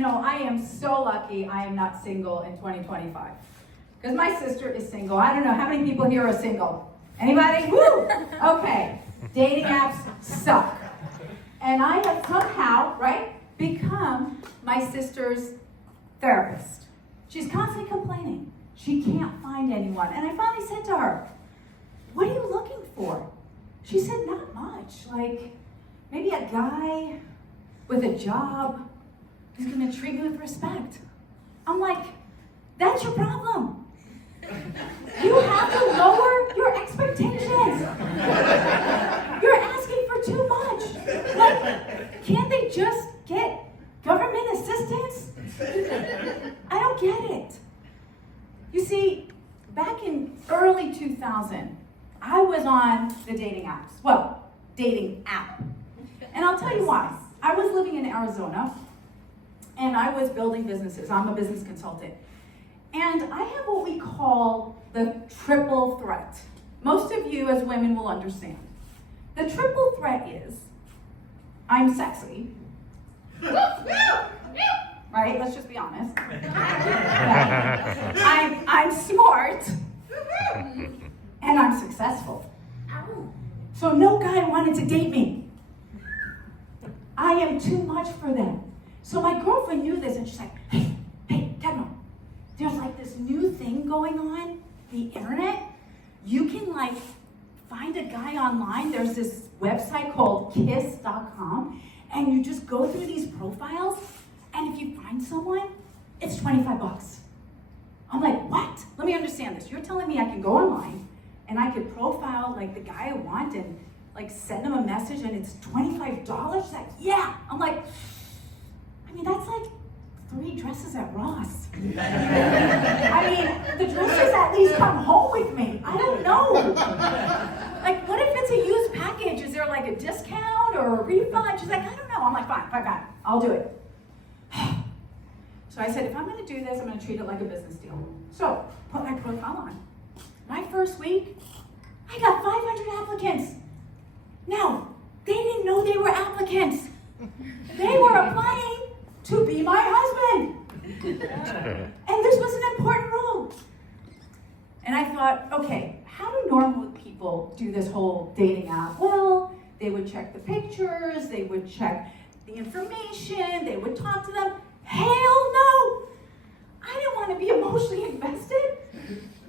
I am so lucky I am not single in 2025. Because my sister is single. I don't know, how many people here are single? Anybody? Woo! Okay, dating apps suck. And I have somehow, right, become my sister's therapist. She's constantly complaining. She can't find anyone. And I finally said to her, what are you looking for? She said, not much. Like, maybe a guy with a job who's gonna treat me with respect. I'm like, that's your problem. You have to lower your expectations. You're asking for too much. Like, can't they just get government assistance? I don't get it. You see, back in early 2000, I was on the dating apps. Well, dating app. And I'll tell you why. I was living in Arizona, and I was building businesses. I'm a business consultant. And I have what we call the triple threat. Most of you as women will understand. The triple threat is, I'm sexy. Right? Let's just be honest. Yeah. I'm smart. And I'm successful. So no guy wanted to date me. I am too much for them. So my girlfriend knew this, and she's like, hey, Kedma, there's like this new thing going on, the internet. You can like find a guy online. There's this website called kiss.com, and you just go through these profiles, and if you find someone, it's 25 bucks. I'm like, what? Let me understand this. You're telling me I can go online, and I could profile like the guy I want and like send him a message and it's $25? She's like, yeah. I'm like, I mean, that's like 3 dresses at Ross. I mean, the dresses at least come home with me. I don't know. Like, what if it's a used package? Is there like a discount or a refund? She's like, I don't know. I'm like, fine. I'll do it. So I said, if I'm gonna do this, I'm gonna treat it like a business deal. So, put my profile on. My first week, I got 500 applicants. Now, they didn't know they were applicants. They were applying to be my husband. And this was an important role. And I thought, okay, how do normal people do this whole dating app? Well, they would check the pictures, they would check the information, they would talk to them. Hell no! I didn't want to be emotionally invested.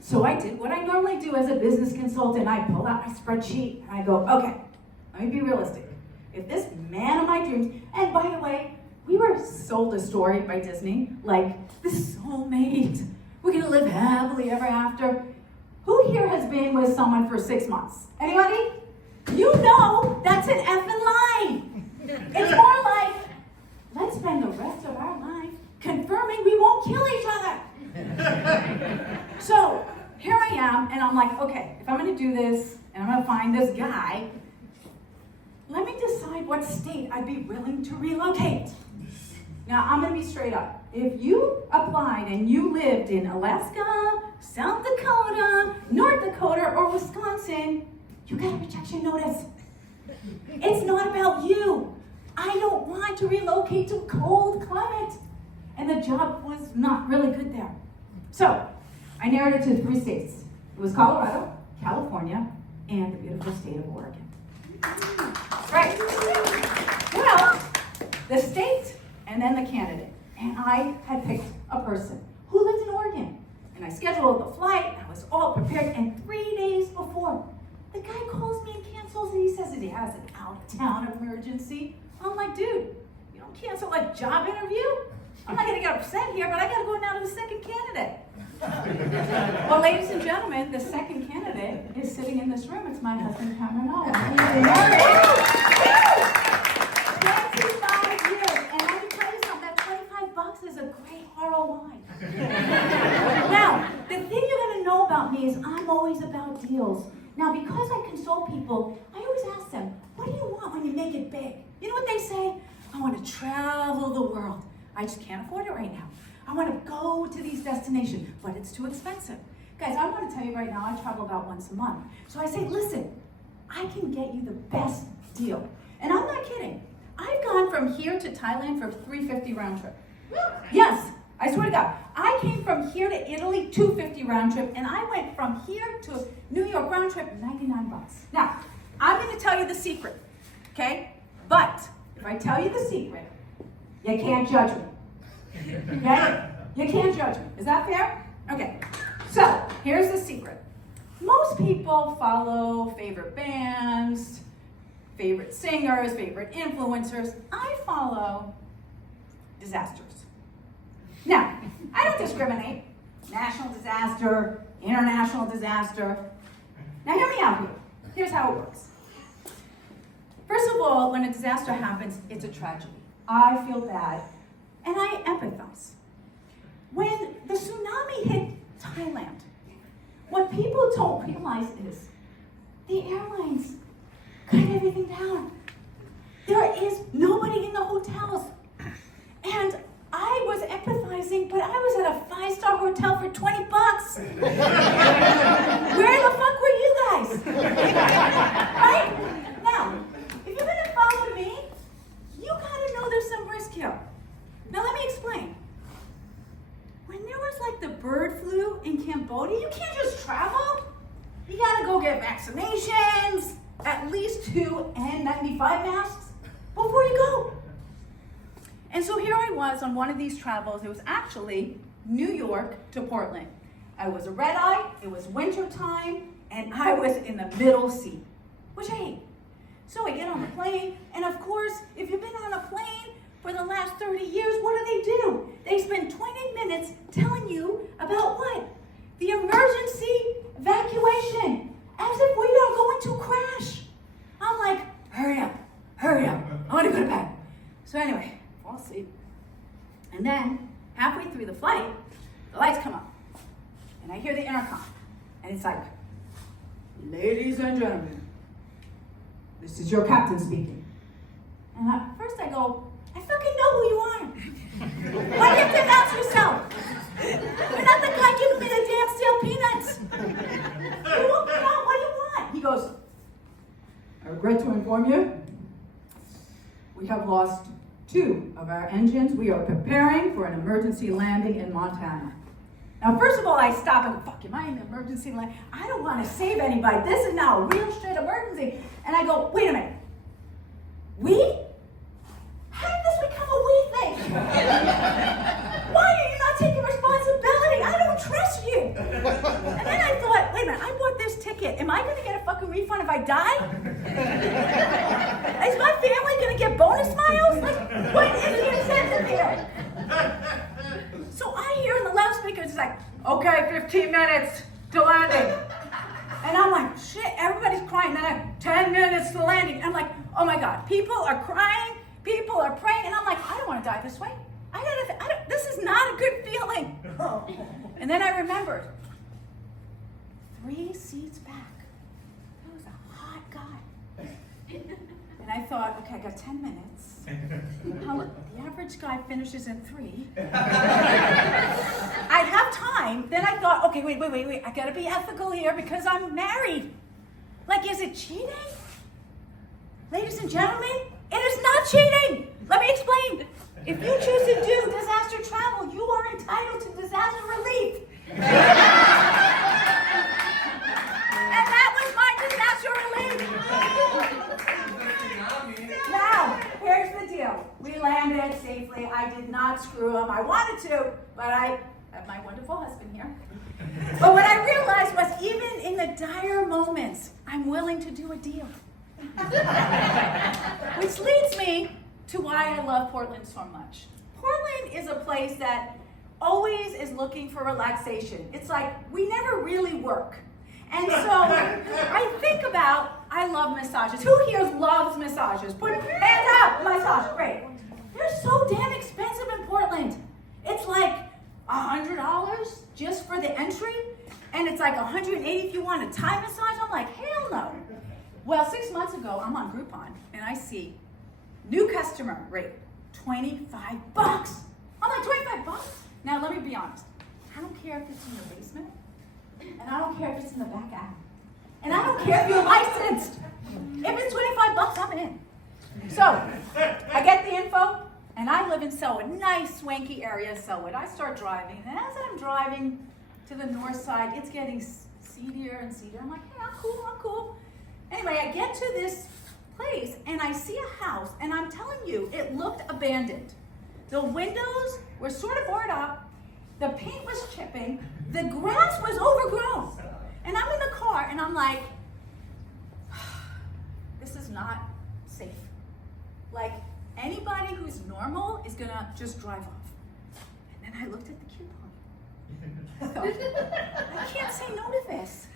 So I did what I normally do as a business consultant. I pull out my spreadsheet and I go, okay, let me be realistic. If this man of my dreams, and by the way, we were sold a story by Disney, like the soulmate, we're gonna live happily ever after. Who here has been with someone for 6 months? Anybody? You know that's an effing lie. It's more like, let's spend the rest of our life confirming we won't kill each other. So here I am, and I'm like, okay, if I'm gonna do this, and I'm gonna find this guy, let me decide what state I'd be willing to relocate. Now, I'm gonna be straight up. If you applied and you lived in Alaska, South Dakota, North Dakota, or Wisconsin, you got a rejection notice. It's not about you. I don't want to relocate to cold climate. And the job was not really good there. So, I narrowed it to 3 states. It was Colorado, California, and the beautiful state of Oregon. Right. Well, the state and then the candidate. And I had picked a person who lived in Oregon. And I scheduled the flight, and I was all prepared, and 3 days before, the guy calls me and cancels, and he says that he has an out-of-town emergency. I'm like, dude, you don't cancel a job interview? I'm not gonna get upset here, but I gotta go now to the second candidate. Well, ladies and gentlemen, the second candidate is sitting in this room. It's my husband, Cameron. 25 years, and let me tell you something, that 25 bucks is a great ROI. Now, the thing you're gonna know about me is I'm always about deals. Now, because I consult people, I always ask them, what do you want when you make it big? You know what they say? I want to travel the world. I just can't afford it right now. I want to go to these destinations, but it's too expensive. Guys, I want to tell you right now, I travel about once a month. So I say, listen, I can get you the best deal. And I'm not kidding. I've gone from here to Thailand for $350 round trip. Yes, I swear to God. I came from here to Italy, $250 round trip, and I went from here to New York round trip, $99. Now, I'm going to tell you the secret, okay? But if I tell you the secret, you can't judge me, okay? You can't judge me. Is that fair? Okay. So here's the secret. Most people follow favorite bands, favorite singers, favorite influencers. I follow disasters. Now, I don't discriminate. National disaster, international disaster. Now hear me out here. Here's how it works. First of all, when a disaster happens, it's a tragedy. I feel bad, and I empathize. When the tsunami hit Thailand, what people don't realize is the airlines cut everything down. There is nobody in the hotels. And I was empathizing, but I was at a 5-star hotel for $20. Where the fuck were you guys? Right? Now, if you're gonna follow me, you gotta know there's some risk here. Now let me explain. When there was like the bird flu in Cambodia, you can't just travel. You gotta go get vaccinations, at least 2 N95 masks before you go. And so here I was on one of these travels. It was actually New York to Portland. I was a red eye, it was winter time, and I was in the middle seat, which I hate. So I get on the plane, and of course, if you've been on a plane for the last 30 years, what do? They spend 20 minutes telling you about what? The emergency evacuation, as if we are going to crash. I'm like, hurry up, I want to go to bed. So anyway, fall asleep. And then, halfway through the flight, the lights come up, and I hear the intercom, and it's like, ladies and gentlemen, this is your captain speaking. And at first I go, I fucking know who you are. Why do you have to announce yourself? You're not the guy giving me the damn stale peanuts. You won't get out. What do you want? He goes, I regret to inform you, we have lost 2 of our engines. We are preparing for an emergency landing in Montana. Now, first of all, I stop and go, fuck, am I in an emergency landing? I don't want to save anybody. This is now a real straight emergency. And I go, wait a minute. We? How did this become a we thing? Why are you not taking responsibility? I don't trust you. And then I thought, wait a minute, I bought this ticket. Am I going to get a fucking refund if I die? Is my family going to get bonus miles? Like, what is the incentive here? So I hear in the loudspeaker, it's like, okay, 15 minutes to landing. And I'm like, shit, everybody's crying. Then I have 10 minutes to landing. I'm like, oh my God, people are crying, people are praying. And I'm like, I don't want to die this way. This is not a good feeling. And then I remembered, 3 seats back, there was a hot guy. And I thought, okay, I got 10 minutes. The average guy finishes in 3. I have time. Then I thought, okay, wait. I gotta be ethical here because I'm married. Like, is it cheating? Ladies and gentlemen, it is not cheating. Let me explain. If you choose to do disaster travel, you are entitled to disaster relief. And that was my disaster relief. Now, here's the deal. We landed safely. I did not screw them. I wanted to, but I have my wonderful husband here. But what I realized was even in the dire moments, I'm willing to do a deal. Which leads me to why I love Portland so much. Portland is a place that always is looking for relaxation. It's like we never really work. And so I think about, I love massages. Who here loves massages? Put hands up, massage, great. They're so damn expensive in Portland. It's like $100 just for the entry, and it's like $180 if you want a Thai massage. I'm like, hell no. Well, 6 months ago, I'm on Groupon, and I see new customer rate, $25. I'm like, $25? Now, let me be honest. I don't care if it's in the basement, and I don't care if it's in the back alley, and I don't care if you're licensed. If it's $25, I'm in. So, I get the info, And I live in Selwood, nice swanky area of Selwood. I start driving, and as I'm driving to the north side, it's getting seedier and seedier. I'm like, hey, I'm cool. Anyway, I get to this place, and I see a house, and I'm telling you, it looked abandoned. The windows were sort of boarded up, the paint was chipping, the grass was overgrown. And I'm in the car, and I'm like, this is not safe. Like, anybody who's normal is gonna just drive off. And then I looked at the coupon. I thought, I can't say no to this.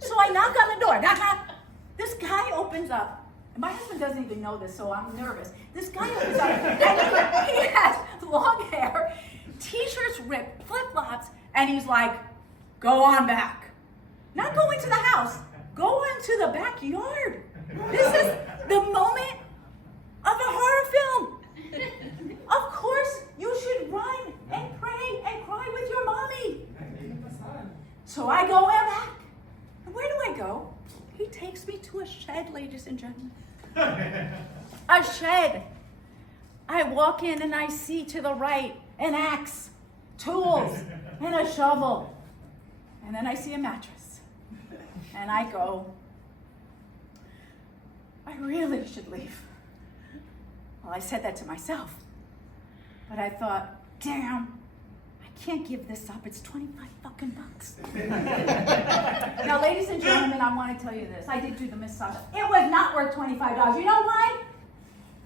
So I knock on the door. Knock, knock. This guy opens up. And my husband doesn't even know this, so I'm nervous. This guy opens up, and he has long hair, t-shirts ripped, flip-flops, and he's like, go on back. Not go into the house. Go into the backyard. This is the moment of a horror film. Of course, you should run and pray and cry with your mommy. So I go back. And where do I go? He takes me to a shed, ladies and gentlemen. A shed. I walk in and I see to the right an axe, tools, and a shovel. And then I see a mattress. And I go, I really should leave. Well, I said that to myself. But I thought, damn, I can't give this up. It's 25 fucking bucks. Now, ladies and gentlemen, I want to tell you this. I did do the massage. It was not worth $25. You know why?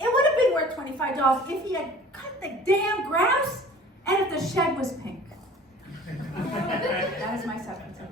It would have been worth $25 if he had cut the damn grass and if the shed was pink. That is my substitute.